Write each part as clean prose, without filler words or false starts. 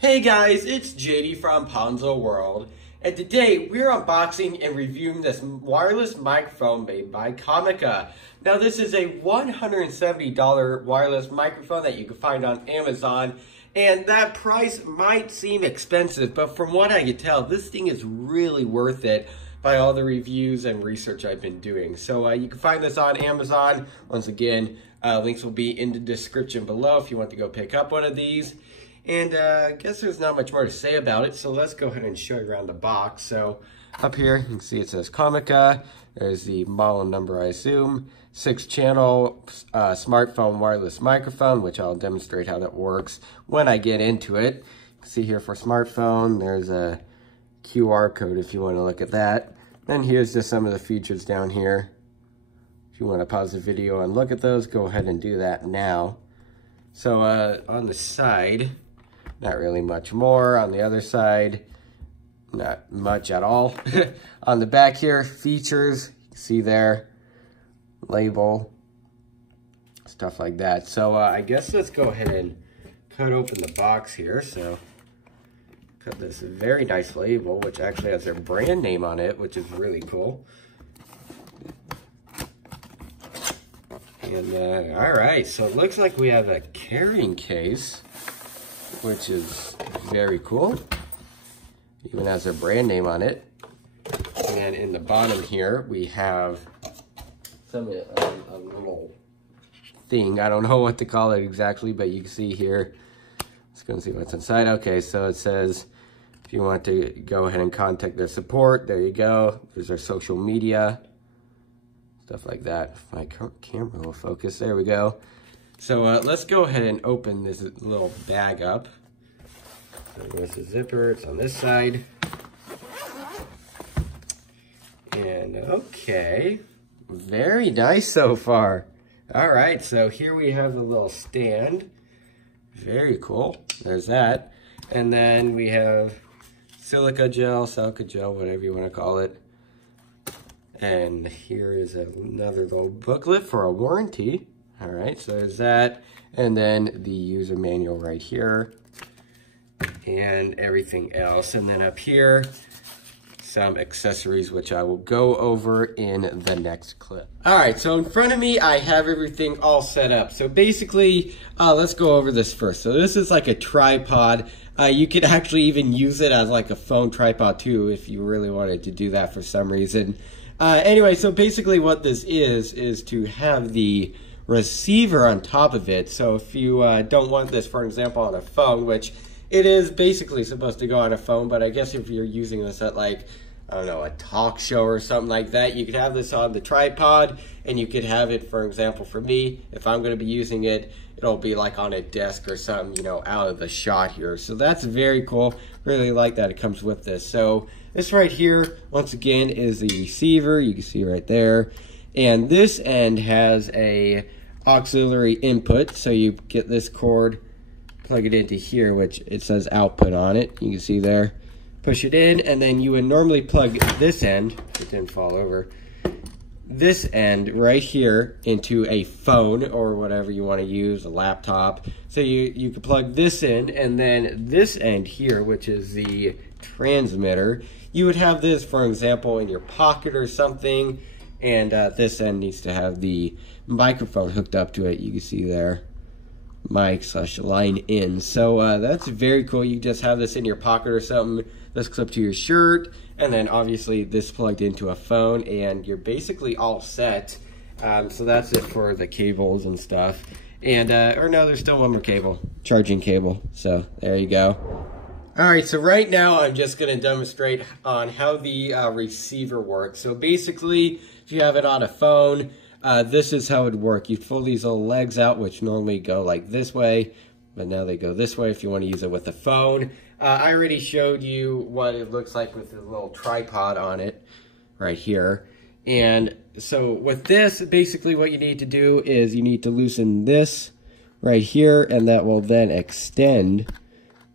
Hey guys, it's JD from Ponzo World, and today we're unboxing and reviewing this wireless microphone made by Comica. Now this is a $170 wireless microphone that you can find on Amazon, and that price might seem expensive, but from what I can tell, this thing is really worth it by all the reviews and research I've been doing. So you can find this on Amazon. Once again, links will be in the description below if you want to go pick up one of these. And I guess there's not much more to say about it, so let's go ahead and show you around the box. So up here, you can see it says Comica. There's the model number, I assume. 6-channel smartphone wireless microphone, which I'll demonstrate how that works when I get into it. You can see here for smartphone, there's a QR code if you want to look at that. Then here's just some of the features down here. If you want to pause the video and look at those, go ahead and do that now. So on the side, not really much more. On the other side, not much at all. On the back here, features, you can see there, label, stuff like that. So I guess let's go ahead and cut open the box here. So got this very nice label, which actually has their brand name on it, which is really cool. And all right, so it looks like we have a carrying case, which is very cool. Even has a brand name on it. And in the bottom here, we have a little thing. I don't know what to call it exactly, but you can see here. Let's go and see what's inside. Okay, so it says, if you want to go ahead and contact their support, there you go. There's their social media. Stuff like that. If my camera will focus, there we go. So let's go ahead and open this little bag up. So there's the zipper, it's on this side. And okay, very nice so far. All right, so here we have the little stand. Very cool, there's that. And then we have silica gel, whatever you want to call it. And here is another little booklet for a warranty. All right, so there's that. And then the user manual right here. And everything else. And then up here, some accessories, which I will go over in the next clip. All right, so in front of me, I have everything all set up. So basically, let's go over this first. So this is like a tripod. You could actually even use it as like a phone tripod too, if you really wanted to do that for some reason. Anyway, so basically what this is to have the receiver on top of it. So if you don't want this, for example, on a phone, which it is basically supposed to go on a phone, but I guess if you're using this at like, I don't know, a talk show or something like that, you could have this on the tripod, and you could have it, for example, for me, if I'm going to be using it, it'll be like on a desk or something, you know, out of the shot here. So that's very cool. Really like that it comes with this. So this right here, once again, is the receiver. You can see right there. And this end has a auxiliary input. So you get this cord, plug it into here, which it says output on it. You can see there. Push it in, and then you would normally plug this end, if it didn't fall over, this end right here into a phone or whatever you want to use, a laptop. So you can plug this in, and then this end here, which is the transmitter, you would have this, for example, in your pocket or something, and this end needs to have the microphone hooked up to it. You can see there, mic/line in. So that's very cool. You just have this in your pocket or something. This clip to your shirt, and then obviously this plugged into a phone, and you're basically all set. So that's it for the cables and stuff. And or no, there's still one more cable, charging cable. So there you go. All right, so right now I'm just going to demonstrate on how the receiver works. So basically, if you have it on a phone, this is how it would work. You pull these little legs out, which normally go like this way, but now they go this way if you want to use it with a phone. I already showed you what it looks like with the little tripod on it right here. And so with this, basically what you need to do is you need to loosen this right here, and that will then extend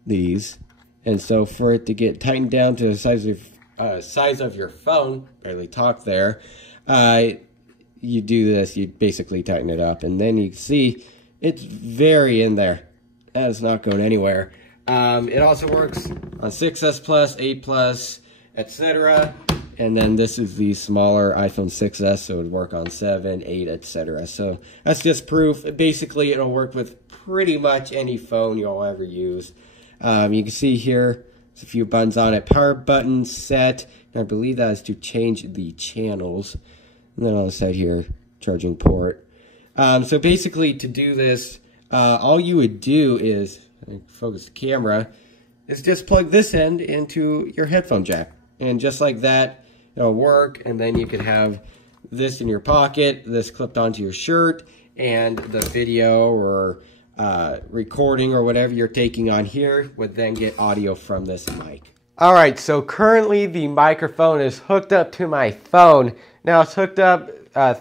these. And so for it to get tightened down to the size of your phone, barely talk there, you do this, you basically tighten it up, and then you can see it's very in there. That is not going anywhere. It also works on 6S Plus, 8 Plus, etc. And then this is the smaller iPhone 6S, so it would work on 7, 8, etc. So that's just proof. Basically, it'll work with pretty much any phone you'll ever use. You can see here, there's a few buttons on it. Power button set, and I believe that is to change the channels. And then on the side here, charging port. So basically, to do this, all you would do is, focus the camera, is just plug this end into your headphone jack. And just like that, it'll work, and then you can have this in your pocket, this clipped onto your shirt, and the video or recording or whatever you're taking on here would then get audio from this mic. Alright, so currently the microphone is hooked up to my phone. Now it's hooked up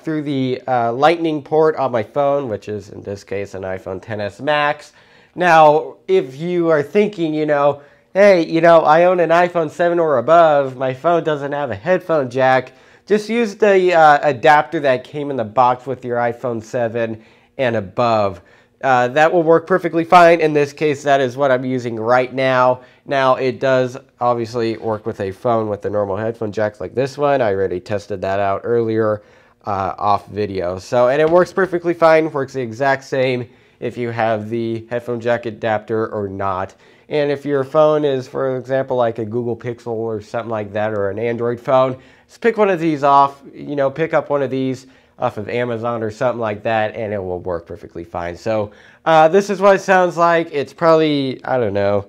through the lightning port on my phone, which is in this case an iPhone XS Max. Now, if you are thinking, hey, I own an iPhone 7 or above, my phone doesn't have a headphone jack, just use the adapter that came in the box with your iPhone 7 and above. That will work perfectly fine. In this case, that is what I'm using right now. Now, it does obviously work with a phone with the normal headphone jacks like this one. I already tested that out earlier off video. And it works perfectly fine, works the exact same if you have the headphone jack adapter or not. And if your phone is, for example, like a Google Pixel or something like that, or an Android phone, just pick one of these off, pick up one of these off of Amazon or something like that, and it will work perfectly fine. So this is what it sounds like. It's probably, I don't know,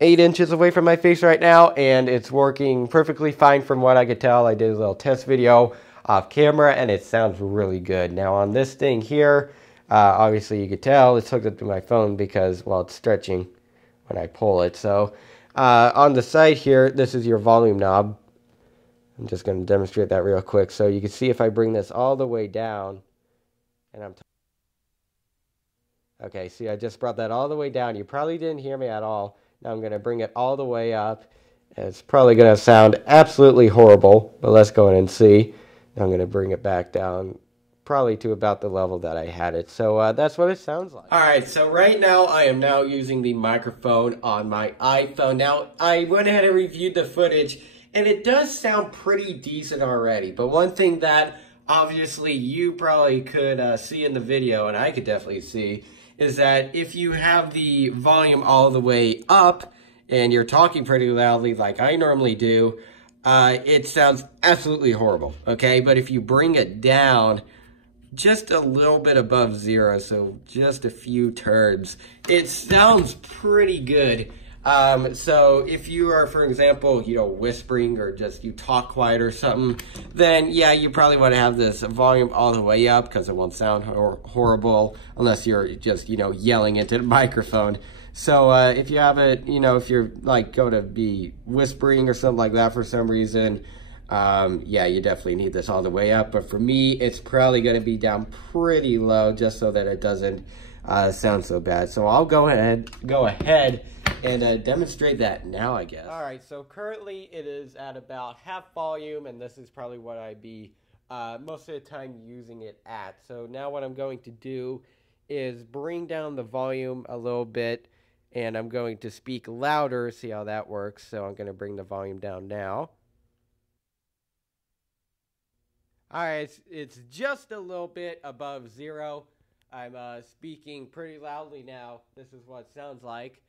8 inches away from my face right now, and it's working perfectly fine from what I could tell. I did a little test video off camera, and it sounds really good. Now on this thing here, obviously you could tell it's hooked up to my phone because, well, it's stretching when I pull it. So on the side here, this is your volume knob. I'm just going to demonstrate that real quick. So you can see if I bring this all the way down, and okay, see, I just brought that all the way down. You probably didn't hear me at all. Now I'm going to bring it all the way up. It's probably going to sound absolutely horrible, but let's go in and see. Now I'm going to bring it back down probably to about the level that I had it. So that's what it sounds like. Alright, so right now I am now using the microphone on my iPhone. Now, I went ahead and reviewed the footage, and it does sound pretty decent already. But one thing that obviously you probably could see in the video, and I could definitely see, is that if you have the volume all the way up, and you're talking pretty loudly like I normally do, it sounds absolutely horrible, okay? But if you bring it down just a little bit above 0, so just a few turns, it sounds pretty good. So if you are, for example, whispering or just you talk quiet or something, then yeah, you probably want to have this volume all the way up because it won't sound horrible unless you're just, yelling into the microphone. So if you have it, if you're like going to be whispering or something like that for some reason, yeah, you definitely need this all the way up. But for me, it's probably going to be down pretty low just so that it doesn't sound so bad. So I'll go ahead and demonstrate that now, I guess. All right, so currently it is at about half volume, and this is probably what I'd be most of the time using it at. So now what I'm going to do is bring down the volume a little bit, and I'm going to speak louder, see how that works. So I'm going to bring the volume down now. All right, it's just a little bit above 0. I'm speaking pretty loudly now. This is what it sounds like.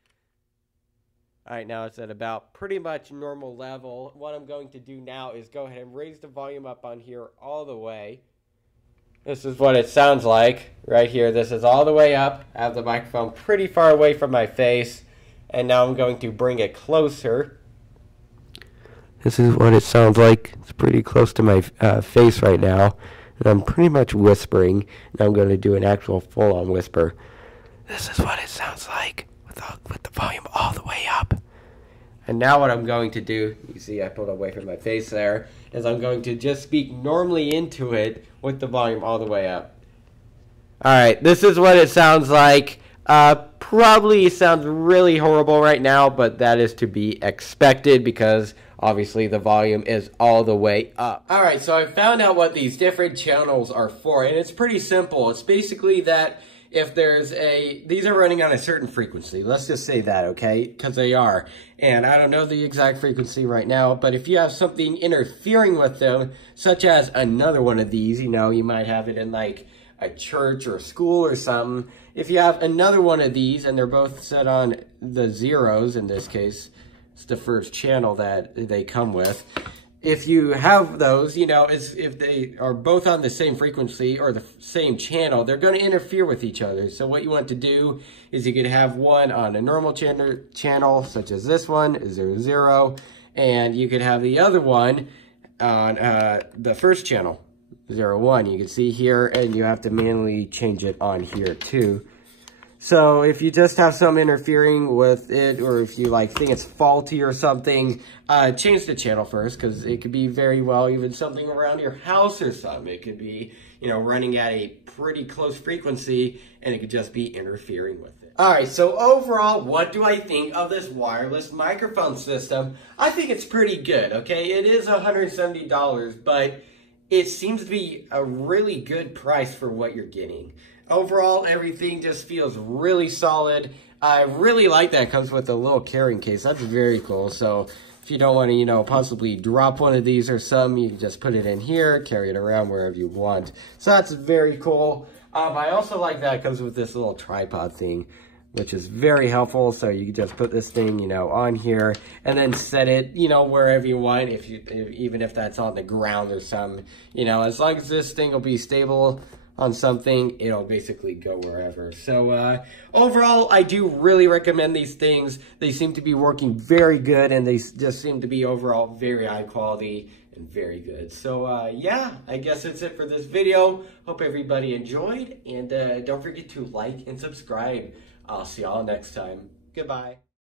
All right, now it's at about pretty much normal level. What I'm going to do now is go ahead and raise the volume up on here all the way. This is what it sounds like right here. This is all the way up. I have the microphone pretty far away from my face. And now I'm going to bring it closer. This is what it sounds like. It's pretty close to my face right now. And I'm pretty much whispering. And I'm going to do an actual full-on whisper. This is what it sounds like with the volume all the way up. And now what I'm going to do, you see I pulled away from my face there, is I'm going to just speak normally into it with the volume all the way up. Alright, this is what it sounds like. probably sounds really horrible right now, but that is to be expected because obviously the volume is all the way up. Alright, so I found out what these different channels are for, and it's pretty simple. It's basically that if there's these are running on a certain frequency. Let's just say that, okay? Because they are. And I don't know the exact frequency right now, but if you have something interfering with them, such as another one of these, you know, you might have it in like a church or a school or something. If you have another one of these and they're both set on the zeros, in this case, it's the first channel that they come with. If you have those, you know, if they are both on the same frequency or the same channel, they're going to interfere with each other. So what you want to do is you could have one on a normal channel, such as this one, 00, and you could have the other one on the first channel, 01. You can see here, and you have to manually change it on here too. So if you just have some interfering with it, or if you like think it's faulty or something, change the channel first, because it could be very well even something around your house or something. It could be, you know, running at a pretty close frequency, and it could just be interfering with it. Alright, so overall, what do I think of this wireless microphone system? I think it's pretty good, okay? It is $170, but it seems to be a really good price for what you're getting. Overall, everything just feels really solid. I really like that it comes with a little carrying case. That's very cool. So if you don't want to, you know, possibly drop one of these or something, you can just put it in here, carry it around wherever you want. So that's very cool. I also like that it comes with this little tripod thing, which is very helpful. So you can just put this thing, you know, on here and then set it, you know, wherever you want. Even if that's on the ground or something, you know, as long as this thing will be stable on something, it'll basically go wherever. So overall, I do really recommend these things. They seem to be working very good, and they just seem to be overall very high quality and very good. So yeah, I guess that's it for this video. Hope everybody enjoyed, and don't forget to like and subscribe. I'll see y'all next time. Goodbye.